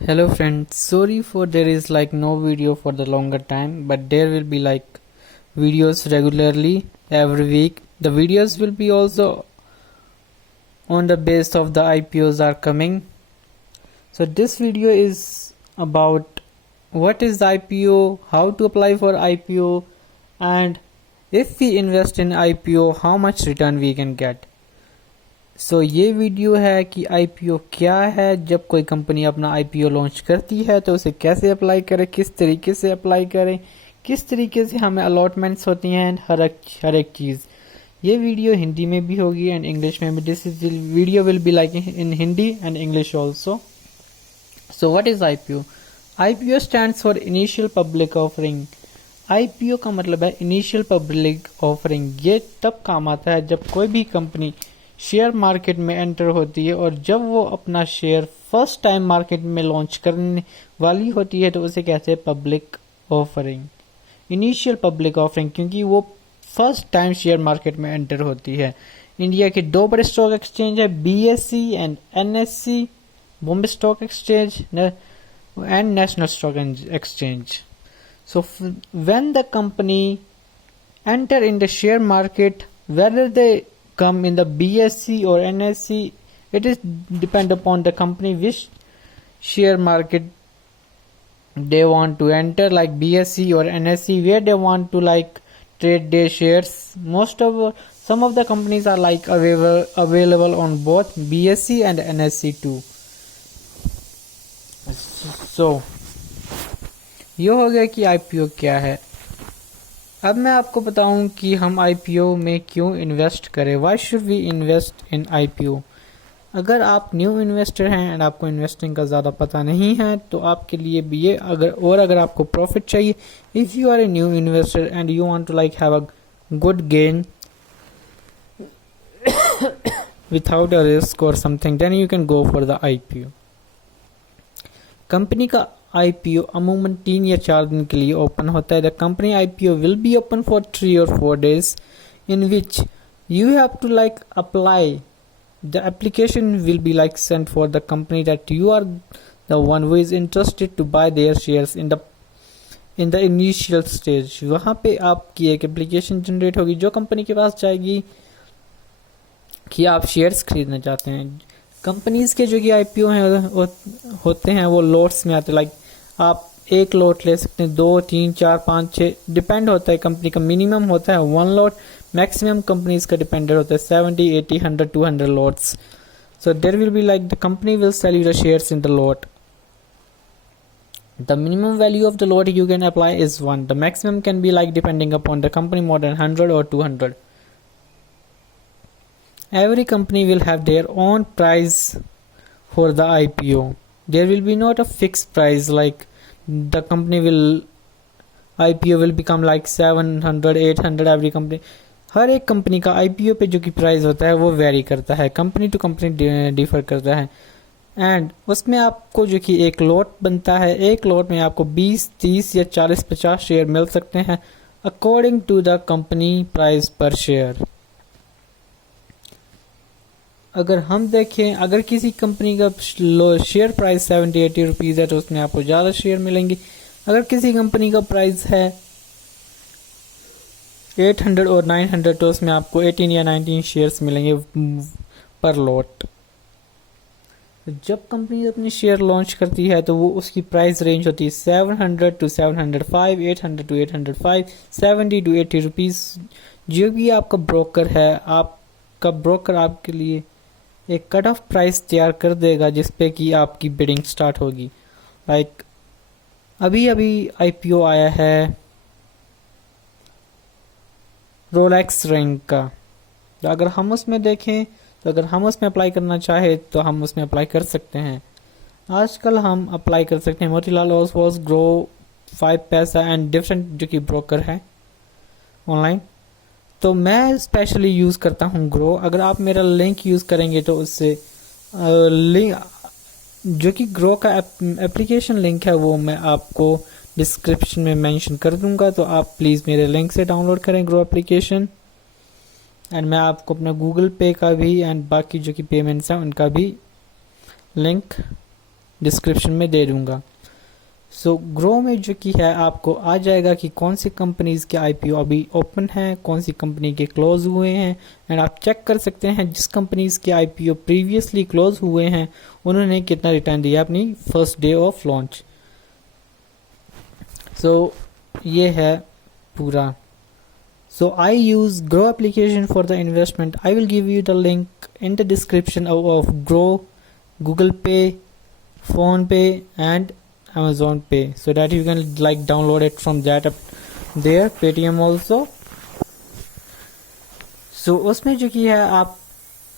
Hello friends, sorry for there is like no video for the longer time, but there will be like videos regularly every week. The videos will be also on the base of the IPOs are coming. So this video is about what is the IPO, how to apply for IPO, and if we invest in IPO, how much return we can get. सो ये video है कि IPO क्या है, जब कोई company अपना IPO launch करती है तो उसे कैसे अप्लाई करें, किस तरीके से अप्लाई करें, किस तरीके से हमें अलॉटमेंट्स होती हैं, हर एक चीज़। ये वीडियो हिंदी में भी होगी एंड इंग्लिश में भी। This is video will be like in Hindi and English also. So what is IPO? IPO stands for initial public offering. IPO का मतलब है इनिशियल पब्लिक ऑफरिंग। ये तब काम आता है जब कोई भी कंपनी शेयर मार्केट में एंटर होती है और जब वो अपना शेयर फर्स्ट टाइम मार्केट में लॉन्च करने वाली होती है तो उसे कहते हैं public offering, initial public offering, क्योंकि वो फर्स्ट टाइम शेयर मार्केट में एंटर होती है। इंडिया के दो बड़े स्टॉक एक्सचेंज है, BSE and NSC, Bombay stock exchange and national stock exchange. So when the company enter in the share market, whether they come in the BSE or NSE, it is depend upon the company which share market they want to enter, like BSE or NSE, where they want to like trade their shares. Some of the companies are like available on both BSE and NSE too. So ये हो गया कि IPO क्या है। अब मैं आपको बताऊं कि हम आईपीओ में क्यों इन्वेस्ट करें। Why should we invest in IPO? अगर आप न्यू इन्वेस्टर हैं एंड आपको इन्वेस्टिंग का ज़्यादा पता नहीं है तो आपके लिए भी ये अगर आपको प्रॉफिट चाहिए, if you are a new investor and you want to like have a good gain without a risk और something, then you can go for the IPO. Company का आईपीओ अमूमन 3 या 4 दिन के लिए ओपन होता है। The company IPO will be open for 3 or 4 days in which you have to like apply. The application will be like sent for the company that you are the one who is interested to buy their shares in the initial stage. वहाँ पे आपकी एक application generate होगी जो company के पास जाएगी कि आप शेयर्स खरीदना चाहते हैं। कंपनीज के जो कि आईपीओ हैं होते हैं वो लोट्स में आते हैं। लाइक आप एक लोट ले सकते हैं, 2, 3, 4, 5, 6, डिपेंड होता है कंपनी का। मिनिमम होता है 1 लोट, मैक्सिमम कंपनीज का डिपेंडेंट होता है 70, 80, 100, 200 lots. So there will be like the company will sell you the shares in the lot. The minimum value of the lot you can apply is 1. The maximum can be like depending upon the company more than 100 or 200. Every company will have their own price for the IPO. There will be not a fixed price like the company will IPO will become like 700, 800 every company. हर एक company का IPO पे जो कि price होता है वो very करता है, कंपनी टू कंपनी डिफर करता है। एंड उसमें आपको जो कि एक लॉट बनता है, एक लॉट में आपको 20, 30 या 40, 50 शेयर मिल सकते हैं according to the company price पर शेयर। अगर हम देखें, अगर किसी कंपनी का शेयर प्राइस 70, 80 रुपीज़ है तो उसमें आपको ज़्यादा शेयर मिलेंगे। अगर किसी कंपनी का प्राइस है 800 और 900 तो उसमें आपको 18 या 19 शेयर्स मिलेंगे पर लॉट। जब कंपनी अपनी शेयर लॉन्च करती है तो वो उसकी प्राइस रेंज होती है 700 to 705, 800 to 805, 70 to 80 रुपीज़। जो भी आपका ब्रोकर है, आपका ब्रोकर आपके लिए एक कट ऑफ प्राइस तैयार कर देगा जिस पे कि आपकी बिडिंग स्टार्ट होगी। लाइक अभी आईपीओ आया है रोलेक्स रैंक का, तो अगर हम उसमें देखें तो अगर हम उसमें अप्लाई करना चाहे तो हम उसमें अप्लाई कर सकते हैं। आजकल हम अप्लाई कर सकते हैं मोतीलाल ओसवाल, ग्रो, 5 पैसा एंड डिफरेंट जो कि ब्रोकर है ऑनलाइन। तो मैं स्पेशली यूज़ करता हूँ ग्रो। अगर आप मेरा लिंक यूज़ करेंगे तो उससे लिंक जो कि ग्रो का एप्लीकेशन लिंक है वो मैं आपको डिस्क्रिप्शन में मेंशन कर दूंगा, तो आप प्लीज़ मेरे लिंक से डाउनलोड करें ग्रो एप्लीकेशन। एंड मैं आपको अपना गूगल पे का भी एंड बाकी जो कि पेमेंट्स हैं उनका भी लिंक डिस्क्रिप्शन में दे दूंगा। सो ग्रो में जो कि है आपको आ जाएगा कि कौन सी कंपनीज के आईपीओ अभी ओपन हैं, कौन सी कंपनी के क्लोज हुए हैं, एंड आप चेक कर सकते हैं जिस कंपनीज के आईपीओ प्रीवियसली क्लोज हुए हैं उन्होंने कितना रिटर्न दिया अपनी फर्स्ट डे ऑफ लॉन्च। सो ये है पूरा। So I use Grow application for the investment. I will give you the link in the description of Grow, Google Pay, Phone Pay and Amazon Pay, so that you can like download it from that up there, Paytm also. So उसमें जो कि है आप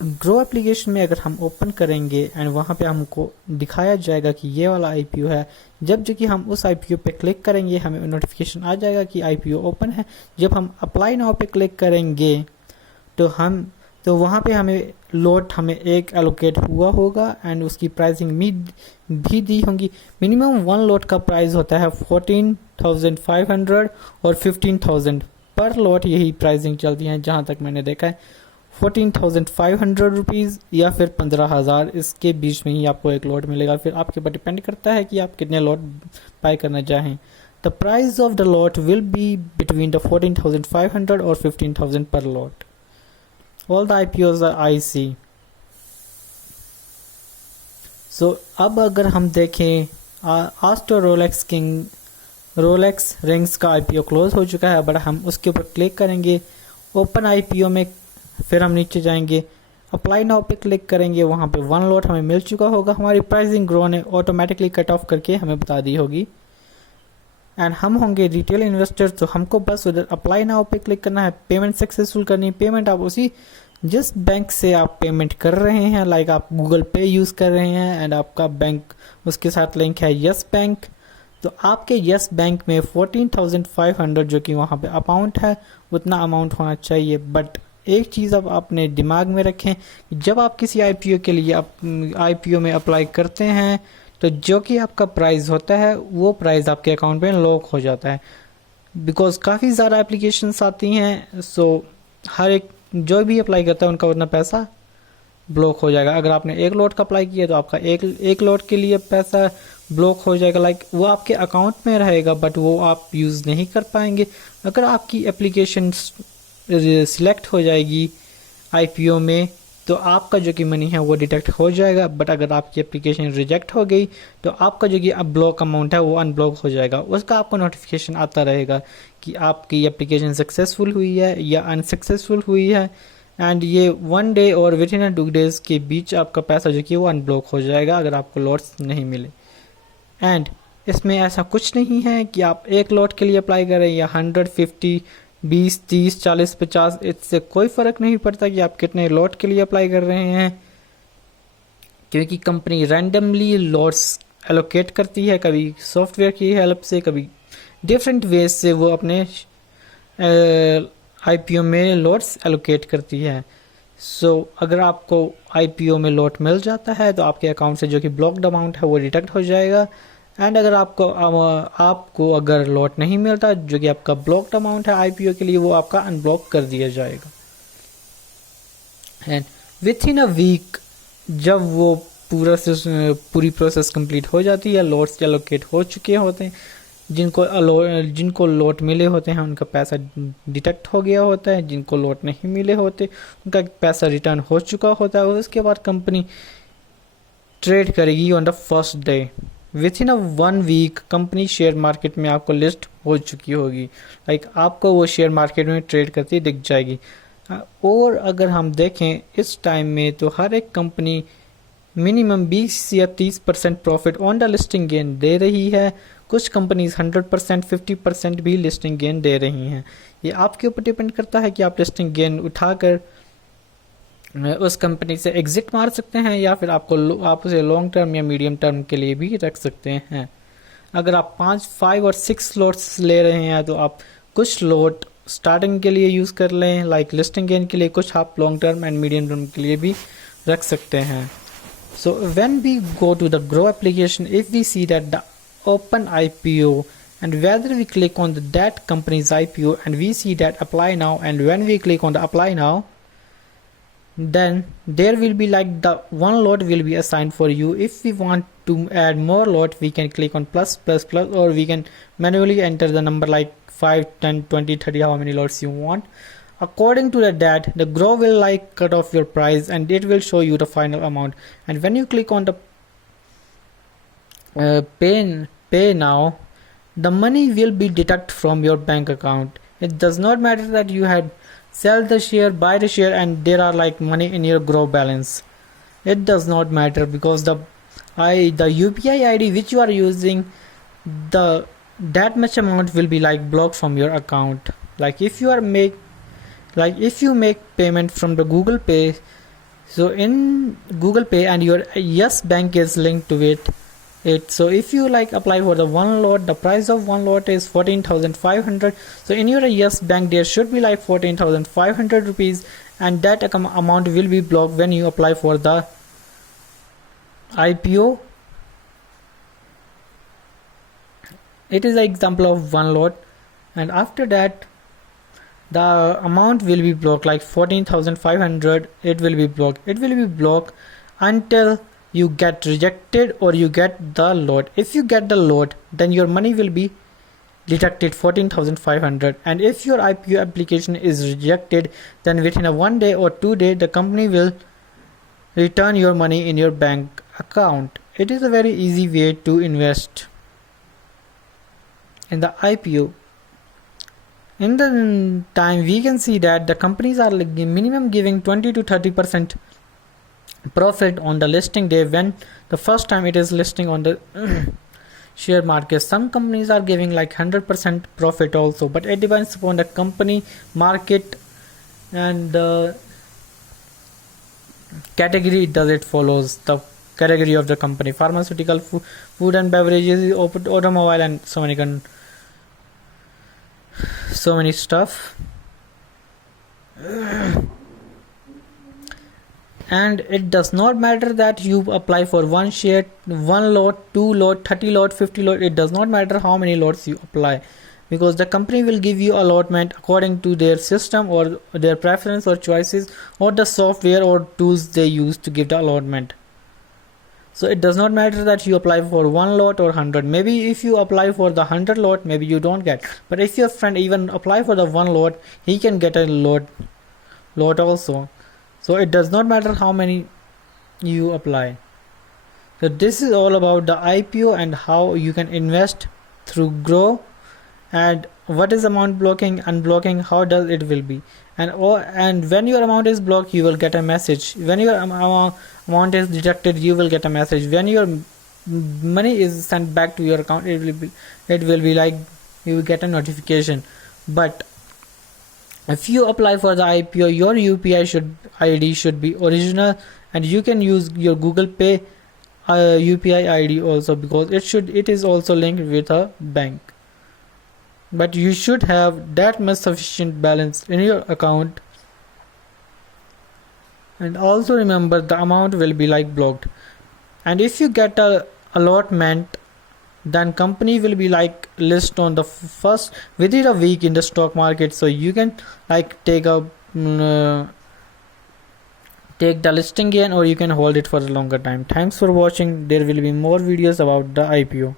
grow application में अगर हम open करेंगे and वहाँ पे हमको दिखाया जाएगा कि ये वाला आईपीओ है। जब जो कि हम उस आईपीओ पे क्लिक करेंगे हमें नोटिफिकेशन आ जाएगा कि आईपीओ ओपन है। जब हम अप्लाई नाउ पे क्लिक करेंगे तो वहाँ पे हमें एक एलोकेट हुआ होगा एंड उसकी प्राइसिंग भी दी होंगी। मिनिमम 1 लॉट का प्राइस होता है 14,500 और 15,000 पर लॉट, यही प्राइसिंग चलती है जहाँ तक मैंने देखा है। 14,500 रुपीज़ या फिर 15,000, इसके बीच में ही आपको एक लॉट मिलेगा। फिर आपके ऊपर डिपेंड करता है कि आप कितने लॉट बाय करना चाहें। The price of the lot will be between the 14,500 और 15,000 पर lot. All the IPOs are IC. So अब अगर हम देखें आज तो रोलेक्स रिंग्स का आईपीओ क्लोज हो चुका है, बट हम उसके ऊपर क्लिक करेंगे ओपन आईपीओ में, फिर हम नीचे जाएंगे अप्लाई नाउ पे क्लिक करेंगे, वहाँ पे 1 लॉट हमें मिल चुका होगा। हमारी प्राइसिंग ग्रो ने ऑटोमेटिकली कट ऑफ करके हमें बता दी होगी एंड हम होंगे रिटेल इन्वेस्टर, तो हमको बस उधर अप्लाई नाउ पे क्लिक करना है, पेमेंट सक्सेसफुल करनी है। पेमेंट आप जिस बैंक से आप पेमेंट कर रहे हैं, लाइक आप गूगल पे यूज़ कर रहे हैं एंड आपका बैंक उसके साथ लिंक है यस बैंक, तो आपके यस बैंक में 14,500 जो कि वहाँ पे अमाउंट है उतना अमाउंट होना चाहिए। बट एक चीज़ अब अपने दिमाग में रखें, जब आप किसी आईपीओ के लिए आईपीओ में अप्लाई करते हैं तो जो कि आपका प्राइस होता है वो प्राइस आपके अकाउंट में लॉक हो जाता है, बिकॉज काफ़ी ज़्यादा एप्लीकेशंस आती हैं। सो हर एक जो भी अप्लाई करता है उनका उतना पैसा ब्लॉक हो जाएगा। अगर आपने 1 लॉट का अप्लाई किया तो आपका एक लॉट के लिए पैसा ब्लॉक हो जाएगा, लाइक वो आपके अकाउंट में रहेगा बट वो आप यूज़ नहीं कर पाएंगे। अगर आपकी एप्लीकेशन सिलेक्ट हो जाएगी आईपीओ में तो आपका जो कि मनी है वो डिटेक्ट हो जाएगा, बट अगर आपकी एप्लीकेशन रिजेक्ट हो गई तो आपका जो कि अब ब्लॉक अमाउंट है वो अनब्लॉक हो जाएगा। उसका आपको नोटिफिकेशन आता रहेगा कि आपकी एप्लीकेशन सक्सेसफुल हुई है या अनसक्सेसफुल हुई है, एंड ये 1 डे और विद इन 2 डेज़ के बीच आपका पैसा जो कि वो अनब्लॉक हो जाएगा अगर आपको लॉट्स नहीं मिले। एंड इसमें ऐसा कुछ नहीं है कि आप 1 लॉट के लिए अप्लाई करें या 150, 20, 30, 40, 50, इससे कोई फ़र्क नहीं पड़ता कि आप कितने लॉट के लिए अप्लाई कर रहे हैं, क्योंकि कंपनी रैंडमली लॉट्स एलोकेट करती है, कभी सॉफ्टवेयर की हेल्प से, कभी डिफरेंट वेज से वो अपने आईपीओ में लॉट्स एलोकेट करती है। सो अगर आपको आईपीओ में लॉट मिल जाता है तो आपके अकाउंट से जो कि ब्लॉक्ड अमाउंट है वो डिटेक्ट हो जाएगा, एंड अगर आपको अगर लॉट नहीं मिलता जो कि आपका ब्लॉक्ड अमाउंट है आईपीओ के लिए, वो आपका अनब्लॉक कर दिया जाएगा। And within a week जब वो पूरी प्रोसेस कंप्लीट हो जाती है, लॉट्स एलोकेट हो चुके होते हैं, जिनको लॉट मिले होते हैं उनका पैसा डिटेक्ट हो गया होता है, जिनको लॉट नहीं मिले होते उनका पैसा रिटर्न हो चुका होता है। उसके बाद कंपनी ट्रेड करेगी on the first day. Within 1 वीक कंपनी शेयर मार्केट में आपको लिस्ट हो चुकी होगी, लाइक आपको वो शेयर मार्केट में ट्रेड करती दिख जाएगी। और अगर हम देखें इस टाइम में तो हर एक कंपनी मिनिमम 20 या 30% profit on the listing gain दे रही है। कुछ कंपनीज 100%, 50% भी लिस्टिंग गेन दे रही हैं। ये आपके ऊपर डिपेंड करता है कि आप लिस्टिंग गेन उठाकर उस कंपनी से एग्जिट मार सकते हैं या फिर आप उसे लॉन्ग टर्म या मीडियम टर्म के लिए भी रख सकते हैं। अगर आप 5, 5 और 6 लॉट्स ले रहे हैं तो आप कुछ लॉट स्टार्टिंग के लिए यूज़ कर लें, लाइक लिस्टिंग गेन के लिए, कुछ आप long term and medium term के लिए भी रख सकते हैं। So when we go to the Grow application, if we see that the open IPO and whether we click on that company's IPO and we see that apply now, and when we click on the apply now, then there will be like the one lot will be assigned for you. If we want to add more lot, we can click on plus plus plus, or we can manually enter the number like 5, 10, 20, 30, how many lots you want. According to that, the Grow will like cut off your price and it will show you the final amount. And when you click on the pay now, the money will be deducted from your bank account. It does not matter that you had sell the share, buy the share, and there are like money in your Grow balance. It does not matter, because the UPI ID which you are using, that much amount will be like blocked from your account. Like if you make payment from the Google Pay, so in Google Pay and your Yes Bank is linked to it. So if you like apply for the one lot, the price of one lot is 14,500. So in your Yes Bank there should be like 14,500 rupees, and that amount will be blocked when you apply for the IPO. It is an example of one lot, and after that the amount will be blocked like 14,500. It will be blocked until you get rejected or you get the lot. If you get the lot, then your money will be deducted 14,500, and if your IPO application is rejected, then within a 1 day or 2 day the company will return your money in your bank account. It is a very easy way to invest in the IPO. In the time we can see that the companies are like minimum giving 20 to 30% profit on the listing day, when the first time it is listing on the share market. Some companies are giving like 100% profit also, but it depends upon the company, market, and the category does it follows the category of the company: pharmaceutical, food and beverages, automobile, and so many stuff. And it does not matter that you apply for one share, one lot, 2 lot, 30 lot, 50 lot. It does not matter how many lots you apply, because the company will give you allotment according to their system or their preference or choices, or the software or tools they use to give the allotment. So it does not matter that you apply for one lot or 100. Maybe if you apply for the 100 lot, maybe you don't get, but if your friend even apply for the one lot, he can get a lot also. So it does not matter how many you apply. So this is all about the IPO and how you can invest through Grow, and what is amount blocking, unblocking, how does it will be, and when your amount is blocked, you will get a message. When your amount is deducted, you will get a message. When your money is sent back to your account, it will be like you will get a notification. But if you apply for the IPO, your UPI ID should be original, and you can use your Google Pay UPI ID also, because it is also linked with a bank. But you should have that much sufficient balance in your account, and also remember the amount will be like blocked. And if you get a allotment, then company will be like list on the first within a week in the stock market, so you can like take the listing gain, or you can hold it for a longer time. Thanks for watching. There will be more videos about the IPO.